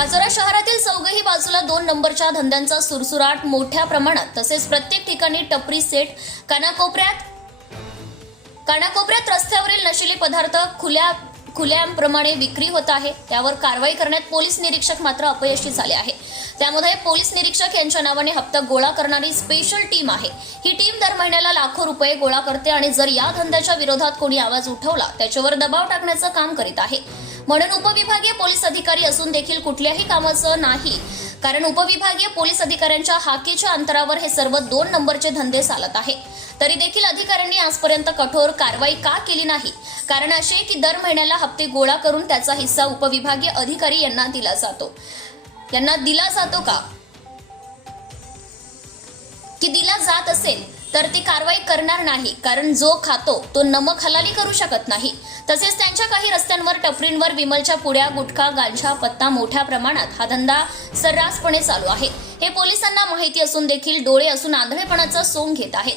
पाचोरा शहरातील चौघही बाजूला दोन नंबरच्या धंद्यांचा सुरसुराट मोठ्या प्रमाणात तसेच प्रत्येक ठिकाणी टपरी सेट कानाकोपऱ्यात कानाकोपऱ्यात रस्त्यावरील नशिली पदार्थ खुल्या खुल्याप्रमाणे विक्री होत आहे. त्यावर कारवाई करण्यात पोलीस निरीक्षक मात्र अपयशी झाले आहे त्यामध्ये पोलीस निरीक्षक यांच्या नावाने हप्ता गोळा करणारी स्पेशल टीम आहे. ही टीम दर महिन्याला लाखो रुपये गोळा करते आणि जर या धंद्याच्या विरोधात कोणी आवाज उठवला त्याच्यावर दबाव टाकण्याचं काम करीत आहे. म्हणून उपविभागीय पोलीस अधिकारी असून देखील कुठल्याही कामाचं नाही. कारण उपविभागीय पोलीस अधिकाऱ्यांच्या हाकेच्या अंतरावर हे सर्व दोन नंबरचे धंदे चालत आहे. तरी देखील अधिकाऱ्यांनी आजपर्यंत कठोर कारवाई का केली नाही? कारण असे की दर महिन्याला हप्ते गोळा करून त्याचा हिस्सा उपविभागीय अधिकारी यांना दिला जातो. यांना दिला जातो का? की दिला जात असेल तर ती कारवाई करणार नाही कारण जो खातो तो नमक हलाली करू शकत नाही. तसेच त्यांच्या काही रस्त्यांवर टपरींवर विमलच्या पुड्या गुटखा गांजा पत्ता मोठ्या प्रमाणात हा धंदा सर्रासपणे चालू आहे. हे पोलिसांना माहिती असून देखील डोळे असून आंधळेपणाचा सोंग घेत आहेत.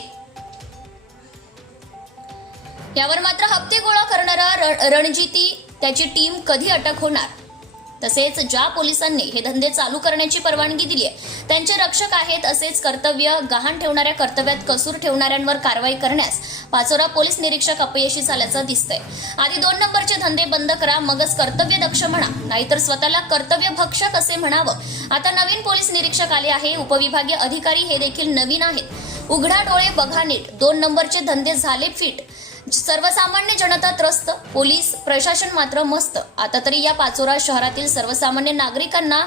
यावर मात्र हप्ते गोळा करणारा रण- रणजिती त्याची टीम कधी अटक होणार? तसेच ज्या पोलिसांनी हे धंदे चालू करण्याची परवानगी दिली आहे त्यांचे रक्षक आहेत असेच कर्तव्य गहाण ठेवणाऱ्या कर्तव्यात कसूर ठेवणाऱ्यांवर कारवाई करण्यास पाचोरा पोलीस निरीक्षक अपयशी झाल्याचं दिसतंय. आधी दोन नंबरचे धंदे बंद करा मगच कर्तव्य दक्ष म्हणा नाहीतर स्वतःला कर्तव्य भक्षक असे म्हणावं. आता नवीन पोलीस निरीक्षक आले आहे उपविभागीय अधिकारी हे देखील नवीन आहेत. उघडा डोळे बघा नीट दोन नंबरचे धंदे झाले फिट. सर्वसामान्य जनता त्रस्त पोलीस प्रशासन मात्र मस्त. आता तरी या पाचोरा शहरातील सर्वसामान्य नागरिकांना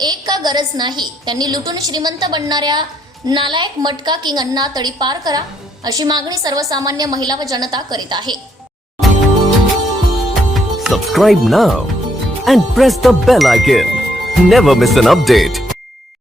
एक का गरज नाही. त्यांनी लुटून श्रीमंत बनणाऱ्या नालायक मटका किंग अण्णा तडी पार करा अशी मागणी सर्वसामान्य महिला व जनता करीत आहे. Subscribe now and press the bell icon never miss an update